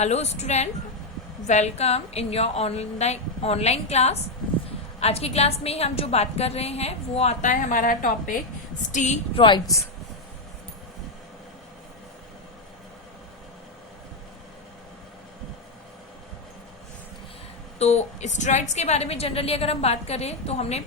Hello student, welcome in your online class. आज की class में हम जो बात कर रहे हैं वो आता है हमारा टॉपिक स्टीरॉइड्स। तो स्टेरॉइड्स के बारे में जनरली अगर हम बात करें तो हमने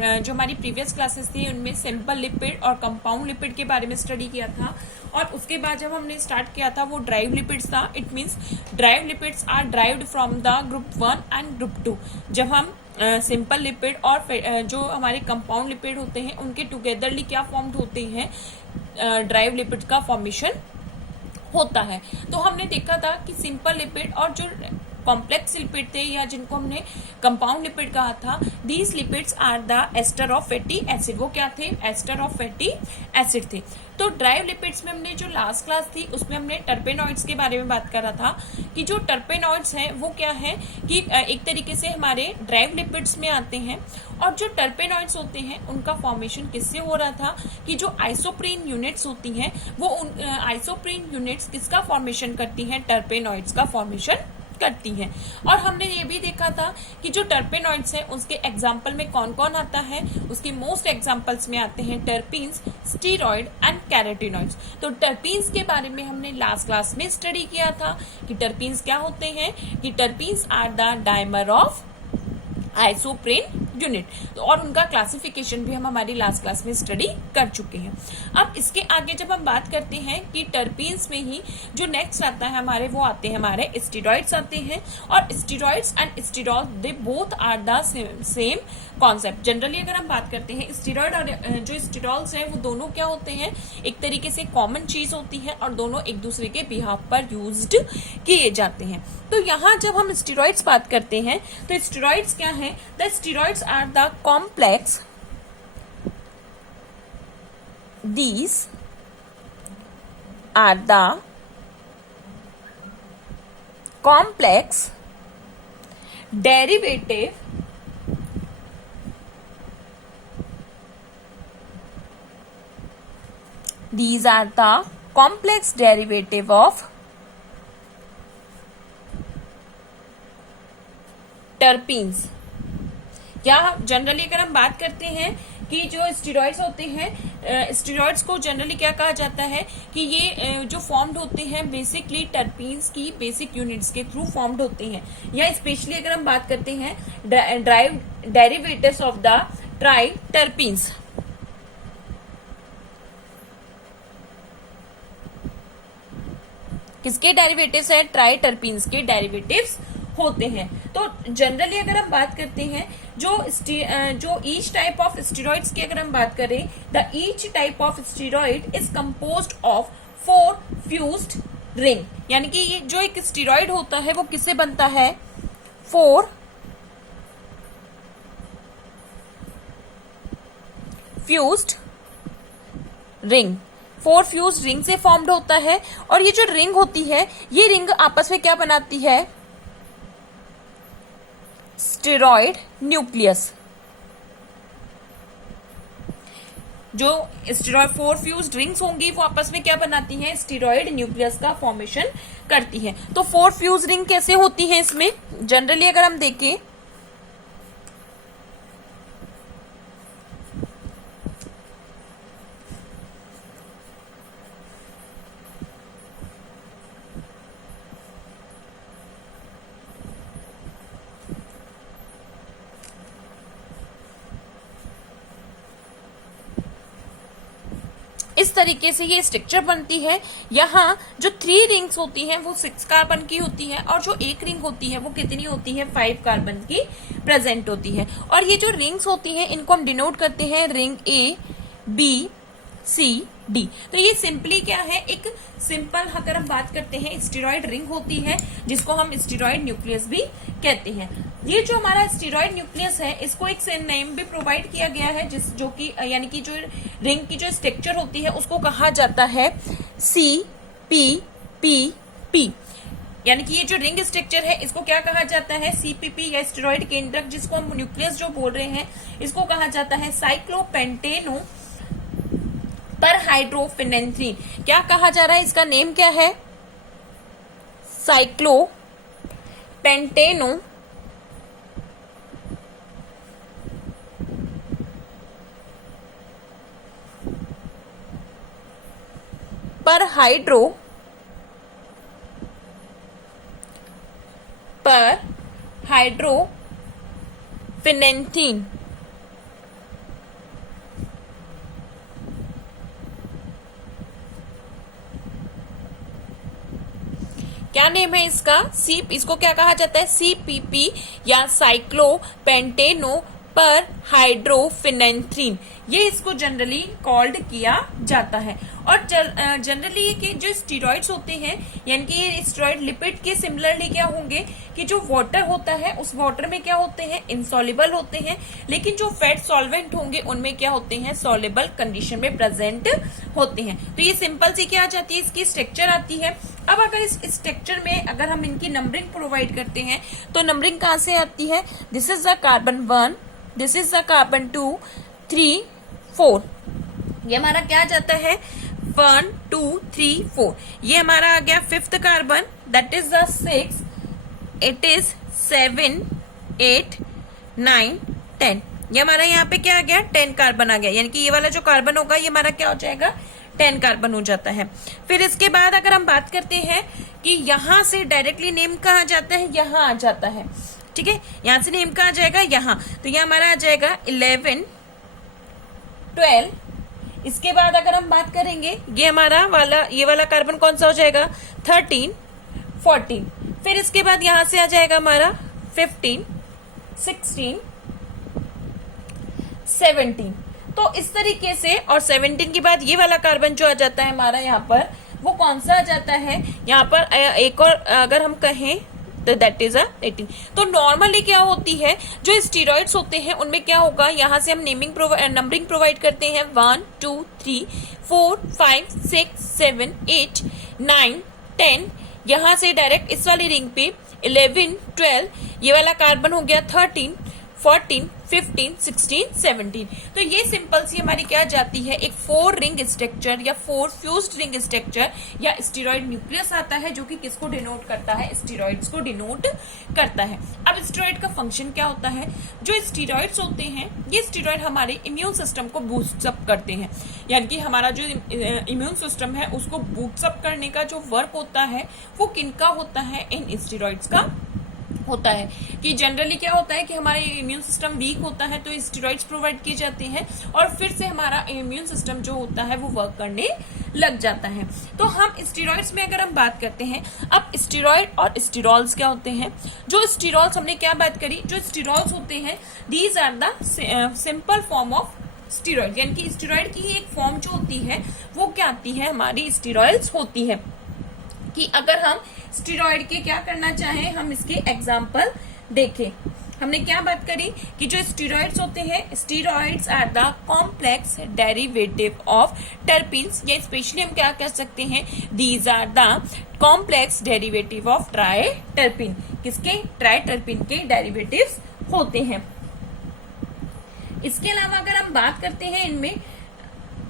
जो हमारी प्रीवियस क्लासेस थी उनमें सिंपल लिपिड और कंपाउंड लिपिड के बारे में स्टडी किया था, और उसके बाद जब हमने स्टार्ट किया था वो ड्राइव लिपिड्स था। It means derived lipids are derived from the group 1 and group 2। जब हम सिंपल लिपिड और जो हमारे कंपाउंड लिपिड होते हैं उनके टुगेदरली क्या फॉर्म्ड होते हैं, ड्राइव लिपिड का फॉर्मेशन होता है। तो हमने देखा था कि सिंपल लिपिड और जो कॉम्प्लेक्स लिपिड थे या जिनको हमने कंपाउंड लिपिड कहा था, these lipids are the ester of fatty acid. वो क्या थे? एस्टर ऑफ फैटी एसिड थे। तो ड्राइव लिपिड्स में हमने जो लास्ट क्लास थी उसमें हमने टर्पेनॉइड्स के बारे में बात करा था कि जो टर्पेनॉइड्स हैं वो क्या है कि एक तरीके से हमारे ड्राइव लिपिड्स में आते हैं। और जो टर्पेनॉइड्स होते हैं उनका फॉर्मेशन किससे हो रहा था कि जो आइसोप्रीन यूनिट्स होती हैं वो आइसोप्रीन यूनिट्स किसका फॉर्मेशन करती हैं? टर्पेनॉइड्स का फॉर्मेशन करती हैं। और हमने ये भी देखा था कि जो टर्पेनॉइड्स हैं उसके एग्जाम्पल में कौन कौन आता है। उसके मोस्ट एग्जाम्पल्स में आते हैं टर्पीन्स, स्टीरॉइड एंड कैरोटीनॉइड्स। तो टर्पीन्स के बारे में हमने लास्ट क्लास में स्टडी किया था कि टर्पीन्स क्या होते हैं, कि terpenes are the dimer of isoprene unit, और उनका क्लासिफिकेशन भी हम हमारी लास्ट क्लास में स्टडी कर चुके हैं। अब इसके आगे जब हम बात करते हैं कि टर्पीन्स में ही जो नेक्स्ट आता है हमारे, वो आते हैं हमारे स्टेरॉइड्स आते हैं। और steroids and sterol they both are the same concept. Generally अगर हम बात करते हैं स्टेरॉइड और जो स्टेरॉल्स हैं वो दोनों क्या होते हैं, एक तरीके से कॉमन चीज होती है और दोनों एक दूसरे के बिहाफ पर यूज्ड किए जाते हैं। तो यहाँ जब हम स्टेरॉइड्स बात करते हैं तो स्टेरॉइड्स क्या है? The steroids are the complex, these are the complex derivative these are the complex derivative of terpenes. या जनरली अगर हम बात करते हैं कि जो स्टेरॉइड्स होते हैं, स्टेरॉइड्स को जनरली क्या कहा जाता है कि ये जो फॉर्म्ड होते हैं बेसिकली टर्पीन्स की बेसिक यूनिट्स के थ्रू फॉर्म्ड होते हैं। या स्पेशली अगर हम बात करते हैं drive derivatives of the try terpenes. किसके डेरिवेटिव्स है? ट्राई टर्पीन्स के डेरिवेटिव्स होते हैं। तो जनरली अगर हम बात करते हैं जो ईच टाइप ऑफ स्टेरॉइड्स की अगर हम बात करें, the each type of steroid is composed of 4 fused ring. यानी कि ये जो एक स्टेरॉइड होता है वो किससे बनता है? 4 फ्यूज्ड रिंग, 4 फ्यूज्ड रिंग से फॉर्म्ड होता है। और ये जो रिंग होती है ये रिंग आपस में क्या बनाती है? Steroid nucleus. जो स्टेरॉइड 4 फ्यूज्ड रिंग्स होंगी वो आपस में क्या बनाती हैं? स्टेरॉइड न्यूक्लियस का फॉर्मेशन करती हैं। तो 4 फ्यूज्ड रिंग कैसे होती हैं इसमें? जनरली अगर हम देखें इस तरीके से ये स्ट्रक्चर बनती है। यहाँ जो 3 रिंग्स होती हैं वो 6 कार्बन की होती है, और जो एक रिंग होती है वो कितनी होती है? 5 कार्बन की प्रेजेंट होती है। और ये जो रिंग्स होती हैं इनको हम डिनोट करते हैं रिंग ए, बी, सी, डी। तो ये सिंपली क्या है? एक सिंपल अगर हम बात करते हैं स्टेरॉइड रिंग होती है जिसको हम स्टेरॉइड न्यूक्लियस भी कहते हैं। ये जो हमारा स्टेरॉइड न्यूक्लियस है इसको एक नेम भी प्रोवाइड किया गया है जो कि यानी कि जो रिंग की जो स्ट्रक्चर होती है उसको कहा जाता है CPP। यानी कि ये जो रिंग स्ट्रक्चर है इसको क्या कहा जाता है? CPP या स्टेरॉइड केंद्रक, जिसको हम न्यूक्लियस जो बोल रहे हैं इसको कहा जाता है साइक्लोपेंटेनो पर हाइड्रोफिनेंथ्रीन। क्या कहा जा रहा है? इसका नेम क्या है? साइक्लोपेंटेनो पर हाइड्रोफिनेंथीन क्या नेम है इसका? इसको क्या कहा जाता है? CPP या साइक्लोपेंटेनो पर हाइड्रोफिनेंथ्रीन, ये इसको जनरली कॉल्ड किया जाता है। और जनरली ये कि जो स्टीरॉइड्स होते हैं, यानी कि ये स्टीरॉइड लिपिड के सिमिलरली क्या होंगे कि जो वाटर होता है उस वाटर में क्या होते हैं? इनसॉल्युबल होते हैं, लेकिन जो फैट सॉल्वेंट होंगे उनमें क्या होते हैं? सॉल्युबल कंडीशन में प्रेजेंट होते हैं। तो ये सिंपल सी क्या आ जाती है? इसकी स्ट्रक्चर आती है। अब अगर इस स्ट्रक्चर में अगर हम इनकी नंबरिंग प्रोवाइड करते हैं तो नंबरिंग कहां से आती है? This is the carbon 1, this is the carbon 2, 3, 4। ये हमारा क्या जाता है? 1, 2, 3, 4। ये हमारा आ गया 5th carbon, that is the 6, it is 7, 8, 9, 10। ये हमारा यहाँ पे क्या आ गया? 10 कार्बन आ गया, यानी कि ये वाला जो कार्बन होगा ये हमारा क्या हो जाएगा? 10 कार्बन हो जाता है। फिर इसके बाद अगर हम बात करते हैं कि यहां से डायरेक्टली नेम कहाँ जाता है? यहां आ जाता है, ठीक है। यहां से नेम कहाँ आ जाएगा? यहां। तो ये हमारा आ जाएगा 11, 12। इसके बाद अगर हम बात करेंगे ये हमारा वाला ये वाला कार्बन कौन सा हो जाएगा? 13, 14। फिर इसके बाद यहां से आ जाएगा हमारा 15, 16, 17। तो इस तरीके से, और 17 के बाद ये वाला कार्बन जो आ जाता है हमारा यहाँ पर, वो कौन सा आ जाता है? यहाँ पर एक और अगर हम कहें तो दैट इज 18। तो नॉर्मली क्या होती है, जो स्टीरॉइड्स होते हैं उनमें क्या होगा? यहाँ से हम नंबरिंग प्रोवाइड करते हैं 1, 2, 3, 4, 5, 6, 7, 8, 9, 10। यहाँ से डायरेक्ट इस वाली रिंग पे 11, 12, ये वाला कार्बन हो गया 13, 14, 15, 16, 17। तो ये सिंपल सी हमारी क्या जाती है? एक 4 रिंग स्ट्रक्चर या 4 फ्यूज्ड रिंग स्ट्रक्चर या स्टीरॉइड न्यूक्लियस आता है, जो कि किसको डिनोट करता है? स्टीरॉइड्स को डिनोट करता है। अब स्टीरॉइड का फंक्शन क्या होता है? जो स्टीरॉइड्स होते हैं ये स्टीरॉइड हमारे इम्यून सिस्टम को बूस्ट अप करते हैं, यानी कि हमारा जो इम्यून सिस्टम है उसको बूस्ट अप करने का जो वर्क होता है वो किनका होता है? इन स्टीरॉइड्स का होता है। कि जनरली क्या होता है कि हमारा इम्यून सिस्टम वीक होता है तो स्टेरॉइड्स प्रोवाइड किए जाते हैं और फिर से हमारा इम्यून सिस्टम जो होता है वो वर्क करने लग जाता है। तो हम स्टेरॉइड्स में अगर हम बात करते हैं, अब स्टेरॉइड और स्टेरॉल्स क्या होते हैं? जो स्टेरॉल्स हमने क्या बात करी? जो स्टेरॉल्स होते हैं these are the simple form of steroid, यानी कि स्टेरॉइड की एक फॉर्म जो होती है वो क्या आती है? हमारी स्टेरॉइड्स होती है। कि अगर हम स्टेरॉइड के क्या करना चाहें, हम इसके एग्जाम्पल देखें। हमने क्या बात करी कि जो स्टेरॉइड्स होते हैं, steroids are the complex derivative of terpenes, या स्पेशली हम क्या कह सकते हैं? These are the complex derivative of triterpene. किसके? ट्राई टर्पीन के डेरिवेटिव्स होते हैं। इसके अलावा अगर हम बात करते हैं इनमें,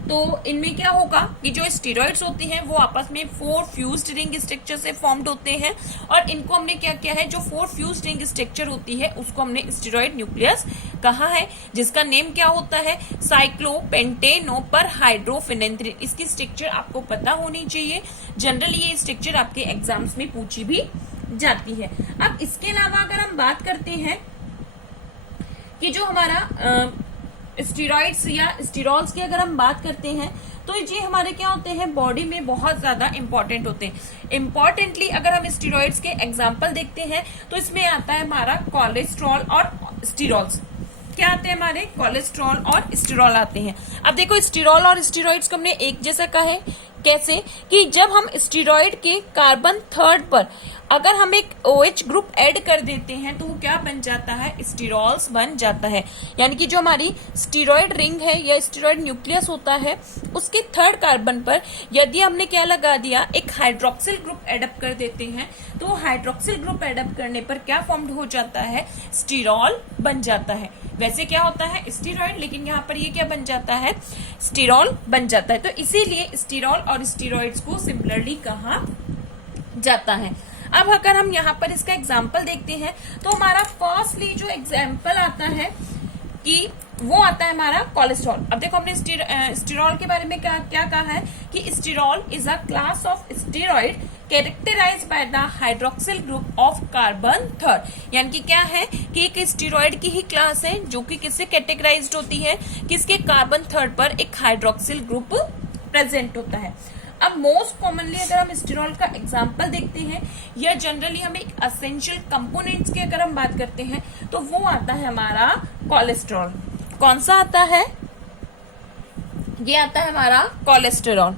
तो इनमें क्या होगा कि जो स्टेरॉइड्स होते हैं वो आपस में 4 फ्यूज्ड रिंग स्ट्रक्चर से फॉर्म्ड होते हैं, और इनको हमने क्या किया है? जो 4 फ्यूज्ड रिंग स्ट्रक्चर होती है उसको हमने स्टेरॉइड न्यूक्लियस कहा है, जिसका नेम क्या होता है? साइक्लोपेंटेनो पर हाइड्रोफिनेंथ्रीन। इसकी स्ट्रक्चर आपको पता होनी चाहिए, जनरली ये स्ट्रक्चर आपके एग्जाम्स में पूछी भी जाती है। अब इसके अलावा अगर हम बात करते हैं कि जो हमारा स्टेरॉइड्स या स्टेरॉल्स की अगर हम बात करते हैं तो ये हमारे क्या होते हैं? बॉडी में बहुत ज्यादा इंपॉर्टेंट होते हैं। इंपॉर्टेंटली अगर हम स्टेरॉइड्स के एग्जांपल देखते हैं तो इसमें आता है हमारा कोलेस्ट्रॉल और स्टेरॉल्स। क्या आते हैं? हमारे कोलेस्ट्रॉल और स्टेरॉल आते हैं। अब देखो स्टेरॉल और स्टेरॉइड्स को हमने एक जैसा कहा है, कैसे? कि जब हम स्टेरॉइड के कार्बन 3 पर अगर हम एक OH ग्रुप ऐड कर देते हैं तो वो क्या बन जाता है? स्टेरॉल्स बन जाता है। यानी कि जो हमारी स्टेरॉइड रिंग है या स्टेरॉइड न्यूक्लियस होता है उसके 3rd कार्बन पर यदि हमने क्या लगा दिया? एक हाइड्रोक्सिल ग्रुप एडअप कर देते हैं, तो हाइड्रोक्सिल ग्रुप एडअप करने पर क्या फॉर्म्ड हो जाता है? स्टेरॉल बन जाता है। वैसे क्या होता है? स्टेरॉइड, लेकिन यहाँ पर ये क्या बन जाता है? स्टेरॉल बन जाता है। तो इसीलिए स्टेरॉल और स्टेरॉइड्स को सिमिलरली कहा जाता है। अब अगर हम यहाँ पर इसका एग्जाम्पल देखते हैं तो हमारा फर्स्टली जो एग्जाम्पल आता है कि वो आता है हमारा कोलेस्ट्रॉल। अब देखो हमने स्टीरॉल के बारे में क्या क्या कहा है कि sterol is a class of steroid characterised by the hydroxyl group of carbon third. यानी कि क्या है कि एक स्टीरॉइड की ही क्लास है जो कि किससे कैटेगराइज्ड होती है, किसके कार्बन थर्ड पर एक हाइड्रोक्सिल ग्रुप प्रेजेंट होता है। अब मोस्ट कॉमनली अगर हम स्टीरॉल का एग्जांपल देखते हैं या जनरली हम एक एसेंशियल कंपोनेंट्स की अगर हम बात करते हैं तो वो आता है हमारा कोलेस्ट्रॉल। कौन सा आता है? ये आता है हमारा कोलेस्टेरॉल।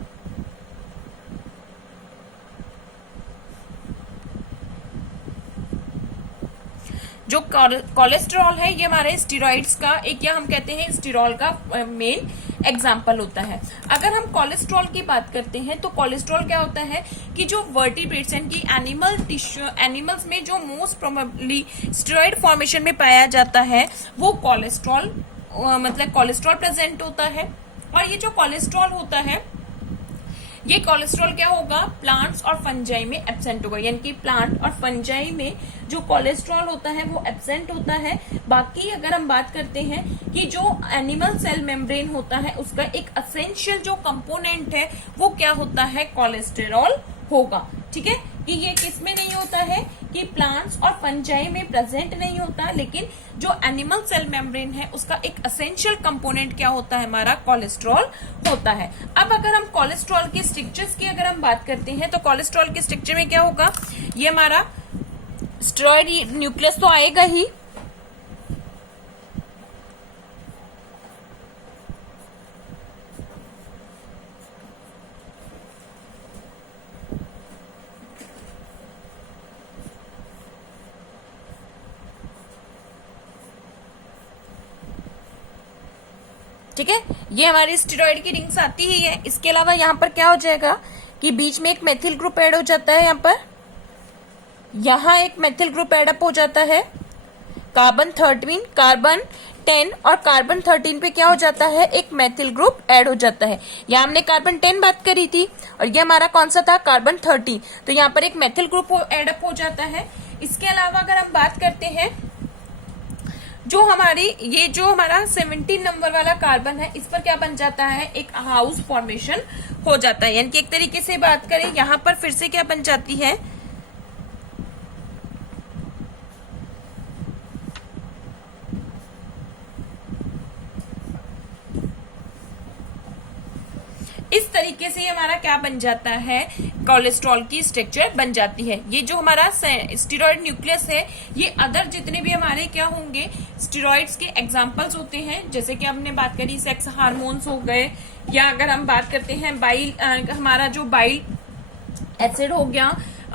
जो कोलेस्ट्रॉल है ये हमारे स्टीरॉइड्स का एक, या हम कहते हैं स्टीरॉल का मेन एग्जाम्पल होता है। अगर हम कोलेस्ट्रॉल की बात करते हैं तो कोलेस्ट्रॉल क्या होता है कि जो वर्टिब्रेट्स यानी कि एनिमल टिश्यू, एनिमल्स में जो मोस्ट प्रोबेबली स्टीरॉइड फॉर्मेशन में पाया जाता है वो कोलेस्ट्रॉल मतलब कोलेस्ट्रॉल प्रेजेंट होता है। और ये जो कोलेस्ट्रॉल होता है ये कोलेस्ट्रॉल क्या होगा, प्लांट्स और फंजाई में एब्सेंट होगा। यानी कि प्लांट और फंजाई में जो कोलेस्ट्रॉल होता है वो एब्सेंट होता है। बाकी अगर हम बात करते हैं कि जो एनिमल सेल मेम्ब्रेन होता है उसका एक एसेंशियल जो कंपोनेंट है वो क्या होता है, कोलेस्टेरॉल होगा। ठीक है, कि ये किसमें नहीं होता है कि प्लांट्स और फंजाई में प्रेजेंट नहीं होता, लेकिन जो एनिमल सेल मेम्ब्रेन है उसका एक एसेंशियल कंपोनेंट क्या होता है, हमारा कोलेस्ट्रॉल होता है। अब अगर हम कोलेस्ट्रॉल के स्ट्रक्चर्स की अगर हम बात करते हैं तो कोलेस्ट्रॉल के स्ट्रक्चर में क्या होगा, ये हमारा स्टेरॉइड न्यूक्लियस तो आएगा ही, ठीक है, ये हमारी स्टेरॉइड की रिंग्स आती ही है। इसके अलावा यहाँ पर क्या हो जाएगा कि बीच में एक मेथिल ग्रुप ऐड हो जाता है, यहाँ एक मेथिल ग्रुप एडअप हो जाता है, कार्बन 13, कार्बन 10 और कार्बन 13 पे क्या हो जाता है, एक मेथिल ग्रुप ऐड हो जाता है। यहाँ हमने कार्बन 10 बात करी थी और ये हमारा कौन सा था, कार्बन 13, तो यहाँ पर एक मेथिल ग्रुप एडअप हो जाता है। इसके अलावा अगर हम बात करते हैं जो हमारी ये जो हमारा 17 नंबर वाला कार्बन है इस पर क्या बन जाता है, एक हाउस फॉर्मेशन हो जाता है। यानी कि एक तरीके से बात करें यहाँ पर फिर से क्या बन जाती है, इस तरीके से हमारा क्या बन जाता है, कोलेस्ट्रॉल की स्ट्रक्चर बन जाती है। ये जो हमारा स्टीरॉइड न्यूक्लियस है ये अदर जितने भी हमारे क्या होंगे स्टीरॉइड्स के एग्जांपल्स होते हैं, जैसे कि हमने बात करी सेक्स हार्मोन्स हो गए, या अगर हम बात करते हैं बाइल हमारा जो बाइल एसिड हो गया,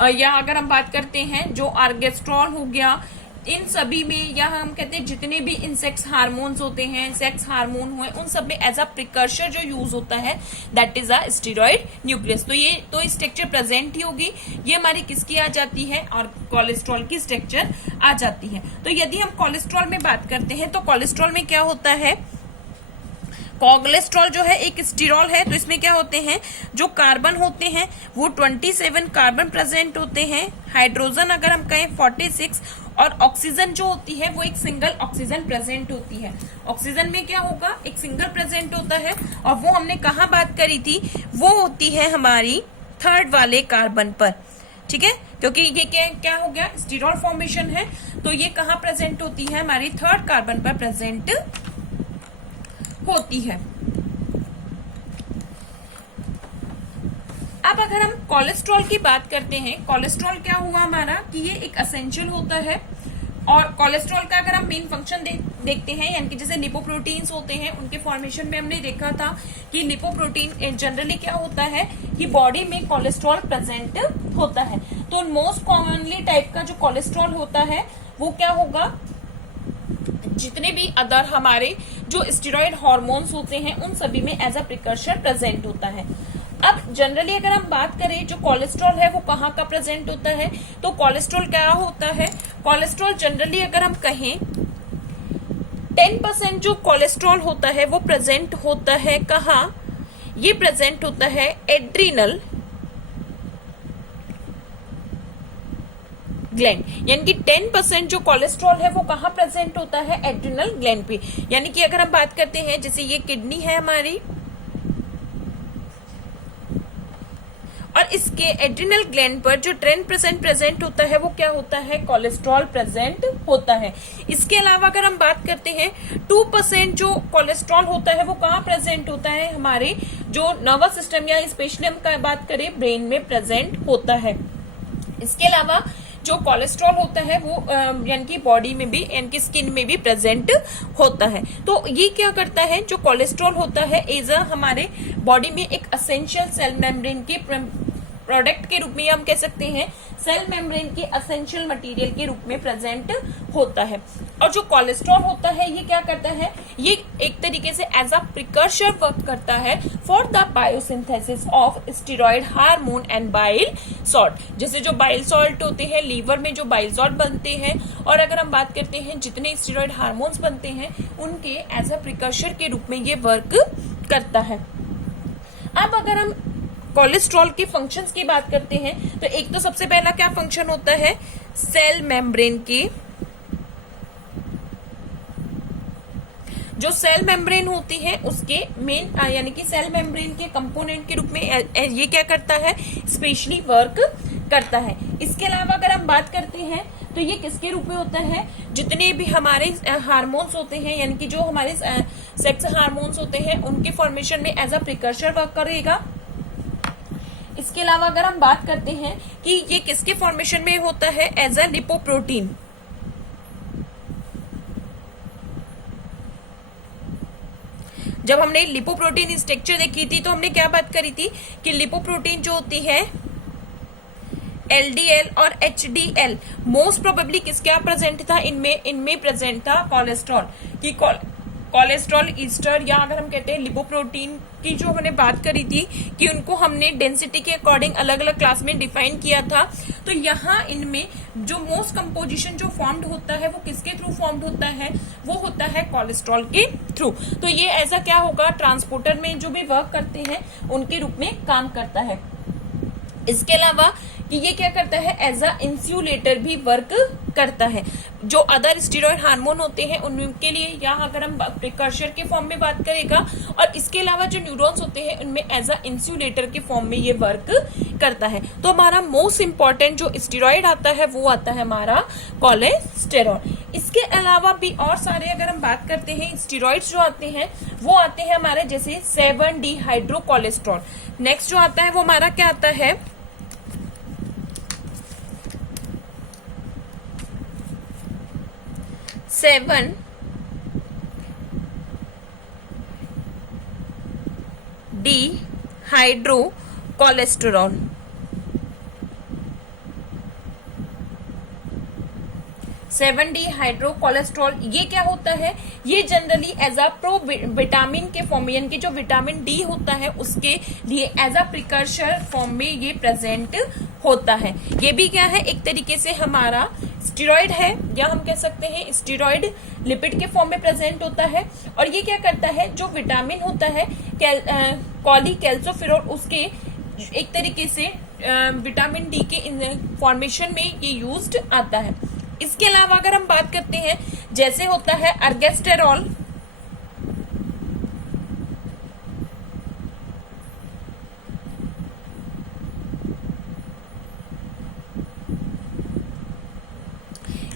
या अगर हम बात करते हैं जो आर्गेस्ट्रॉल हो गया, इन सभी में, या हम कहते हैं जितने भी इंसेक्स हार्मोन्स होते हैं, सेक्स हार्मोन हुए, उन सब में एज अ प्रिकर्सर जो यूज होता है that is a steroid nucleus. तो ये तो स्ट्रक्चर प्रेजेंट ही होगी, ये हमारी किसकी आ जाती है, और कोलेस्ट्रॉल की स्ट्रक्चर आ जाती है। तो यदि हम कोलेस्ट्रॉल में बात करते हैं तो कोलेस्ट्रॉल में क्या होता है, कोलेस्ट्रॉल जो है एक स्टीरॉल है, तो इसमें क्या होते हैं, जो कार्बन होते हैं वो 27 कार्बन प्रेजेंट होते हैं, हाइड्रोजन अगर हम कहें 46, और ऑक्सीजन जो होती है वो एक सिंगल ऑक्सीजन प्रेजेंट होती है। ऑक्सीजन में क्या होगा, एक सिंगल प्रेजेंट होता है, और वो हमने कहाँ बात करी थी, वो होती है हमारी थर्ड वाले कार्बन पर। ठीक है, क्योंकि ये क्या हो गया, स्टीरॉल फॉर्मेशन है, तो ये कहाँ प्रेजेंट होती है, हमारी थर्ड कार्बन पर प्रेजेंट होती है। अब अगर हम कोलेस्ट्रॉल की बात करते हैं, कोलेस्ट्रॉल क्या हुआ हमारा कि ये एक एसेंशियल होता है, और कोलेस्ट्रॉल का अगर हम मेन फंक्शन देखते हैं, यानी कि जैसे लिपोप्रोटीन्स होते हैं उनके फॉर्मेशन में हमने देखा था कि लिपोप्रोटीन जनरली क्या होता है कि बॉडी में कोलेस्ट्रॉल प्रेजेंट होता है। तो मोस्ट कॉमनली टाइप का जो कोलेस्ट्रॉल होता है वो क्या होगा, जितने भी अदर हमारे जो स्टेरॉइड हार्मोन्स होते हैं उन सभी में एज अ प्रिकर्सर प्रेजेंट होता है। अब जनरली अगर हम बात करें जो कोलेस्ट्रॉल है वो कहाँ का प्रेजेंट होता है, तो कोलेस्ट्रॉल क्या होता है, कोलेस्ट्रॉल जनरली अगर हम कहें 10% जो कोलेस्ट्रॉल होता है वो प्रेजेंट होता है कहाँ, ये प्रेजेंट होता है एड्रिनल ग्लैंड, यानी कि 10% जो कोलेस्ट्रॉल है वो कहाँ प्रेजेंट होता है, एड्रिनल ग्लैंड पे। यानी कि अगर हम बात करते हैं, जैसे ये किडनी है हमारी, और इसके एड्रिनल ग्लैंड पर जो 10% प्रेजेंट होता है वो क्या होता है, कोलेस्ट्रॉल प्रेजेंट होता है। इसके अलावा अगर हम बात करते हैं 2% जो कोलेस्ट्रॉल होता है वो कहाँ प्रेजेंट होता है, हमारे जो नर्वस सिस्टम या स्पेशली हम बात करें ब्रेन में प्रेजेंट होता है। इसके अलावा जो कोलेस्ट्रॉल होता है वो यानी कि बॉडी में भी, यानी कि स्किन में भी प्रेजेंट होता है। तो ये क्या करता है, जो कोलेस्ट्रॉल होता है एज अ हमारे बॉडी में एक असेंशियल सेल मेम्ब्रेन के प्रोडक्ट के रूप में हम कह सकते हैं, सेल मेम्ब्रेन के असेंशियल मटेरियल के रूप में प्रेजेंट होता है। और जो कोलेस्ट्रॉल होता है ये क्या करता है, ये एक तरीके से एज अ प्रिकर्सर वर्क करता है for the biosynthesis of steroid hormone and bile salt. जैसे जो बाइल सॉल्ट होते हैं, लीवर में जो बाइल सॉल्ट बनते हैं, और अगर हम बात करते हैं जितने स्टेरॉइड हार्मोन्स बनते हैं उनके एज अ प्रिकर्सर के रूप में ये वर्क करता है। अब अगर हम कोलेस्ट्रॉल के फंक्शंस की बात करते हैं तो एक तो सबसे पहला क्या फंक्शन होता है, सेल मेम्ब्रेन की, जो सेल मेम्ब्रेन होती है उसके मेन यानी कि सेल मेम्ब्रेन के कंपोनेंट के रूप में ये क्या करता है, स्पेशली वर्क करता है। इसके अलावा अगर हम बात करते हैं तो ये किसके रूप में होता है, जितने भी हमारे हार्मोन्स होते हैं, यानी कि जो हमारे सेक्स हार्मोन्स होते हैं उनके फॉर्मेशन में एज अ प्रिकर्सर वर्क करेगा। इसके अलावा अगर हम बात करते हैं कि ये किसके फॉर्मेशन में होता है, एज अ लिपोप्रोटीन। जब हमने लिपोप्रोटीन स्ट्रक्चर देखी थी तो हमने क्या बात करी थी कि लिपोप्रोटीन जो होती है LDL और HDL मोस्ट प्रोबेबली किसके प्रेजेंट था, इनमें प्रेजेंट था कोलेस्ट्रॉल की। कोलेस्ट्रॉल ईस्टर, या अगर हम कहते हैं लिपोप्रोटीन की जो हमने बात करी थी कि उनको हमने डेंसिटी के अकॉर्डिंग अलग अलग क्लास में डिफाइन किया था। तो यहाँ इनमें जो मोस्ट कंपोजिशन जो फॉर्म्ड होता है वो किसके थ्रू फॉर्म्ड होता है, वो होता है कोलेस्ट्रॉल के थ्रू। तो ये ऐसा क्या होगा, ट्रांसपोर्टर में जो भी वर्क करते हैं उनके रूप में काम करता है। इसके अलावा कि ये क्या करता है, एज अ इंसुलेटर भी वर्क करता है। जो अदर स्टेरॉइड हार्मोन होते हैं उनके लिए यहाँ अगर हम प्रिकर्सर के फॉर्म में बात करेगा, और इसके अलावा जो न्यूरॉन्स होते हैं उनमें एज अ इंसुलेटर के फॉर्म में ये वर्क करता है। तो हमारा मोस्ट इंपॉर्टेंट जो स्टेरॉइड आता है वो आता है हमारा कोलेस्टेरॉल। इसके अलावा भी और सारे अगर हम बात करते हैं स्टेरॉइड्स जो आते हैं वो आते हैं हमारे जैसे 7-डिहाइड्रोकोलेस्ट्रॉल। नेक्स्ट जो आता है वो हमारा क्या आता है, 7-डिहाइड्रोकोलेस्टेरॉल। कोलेस्ट्रॉल ये क्या होता है, ये generally as a provitamin के फॉर्म, यानी कि जो विटामिन डी होता है उसके लिए एज अ प्रिकर्सर फॉर्म में ये प्रेजेंट होता है। ये भी क्या है, एक तरीके से हमारा स्टेरॉइड है, या हम कह सकते हैं स्टेरॉइड लिपिड के फॉर्म में प्रेजेंट होता है। और ये क्या करता है, जो विटामिन होता है कॉलीकैल्सोफेरॉल, उसके एक तरीके से विटामिन डी के फॉर्मेशन में ये यूज्ड आता है। इसके अलावा अगर हम बात करते हैं जैसे होता है अर्गेस्टेरॉल,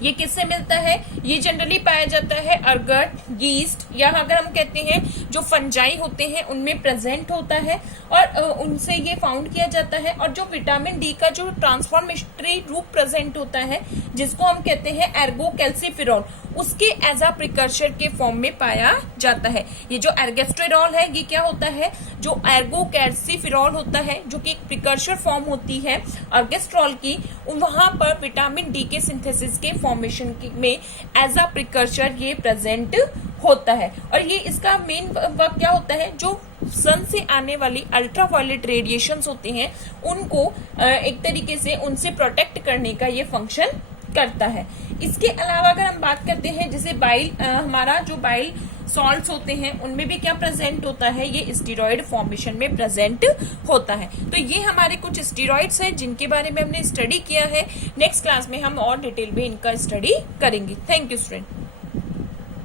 ये किससे मिलता है, ये जनरली पाया जाता है अर्गट, यीस्ट, या अगर हम कहते हैं जो फंजाई होते हैं उनमें प्रेजेंट होता है और उनसे ये फाउंड किया जाता है। और जो विटामिन डी का जो ट्रांसफॉर्मेटरी रूप प्रेजेंट होता है जिसको हम कहते हैं एर्गोकैल्सिफेरॉल, उसके एज अ प्रिकर्सर के फॉर्म में पाया जाता है। ये जो एर्गेस्टेरॉल है ये क्या होता है, जो एर्गोकैल्सिफेरॉल होता है जो कि एक प्रिकर्सर फॉर्म होती है अर्गेस्ट्रॉल की, वहां पर विटामिन डी के सिंथेसिस के फॉर्मेशन में एज अ प्रिकर्सर ये प्रेजेंट होता है। और ये इसका मेन वर्क क्या होता है, जो सन से आने वाली अल्ट्रावायलेट रेडिएशंस होते हैं उनको एक तरीके से उनसे प्रोटेक्ट करने का ये फंक्शन करता है। इसके अलावा अगर हम बात करते हैं जैसे बाइल, हमारा जो बाइल सॉल्ट्स होते हैं उनमें भी क्या प्रेजेंट होता है, ये स्टीरॉयड फॉर्मेशन में प्रेजेंट होता है। तो ये हमारे कुछ स्टीरॉयड्स हैं जिनके बारे में हमने स्टडी किया है। नेक्स्ट क्लास में हम और डिटेल में इनका स्टडी करेंगे। Thank you student.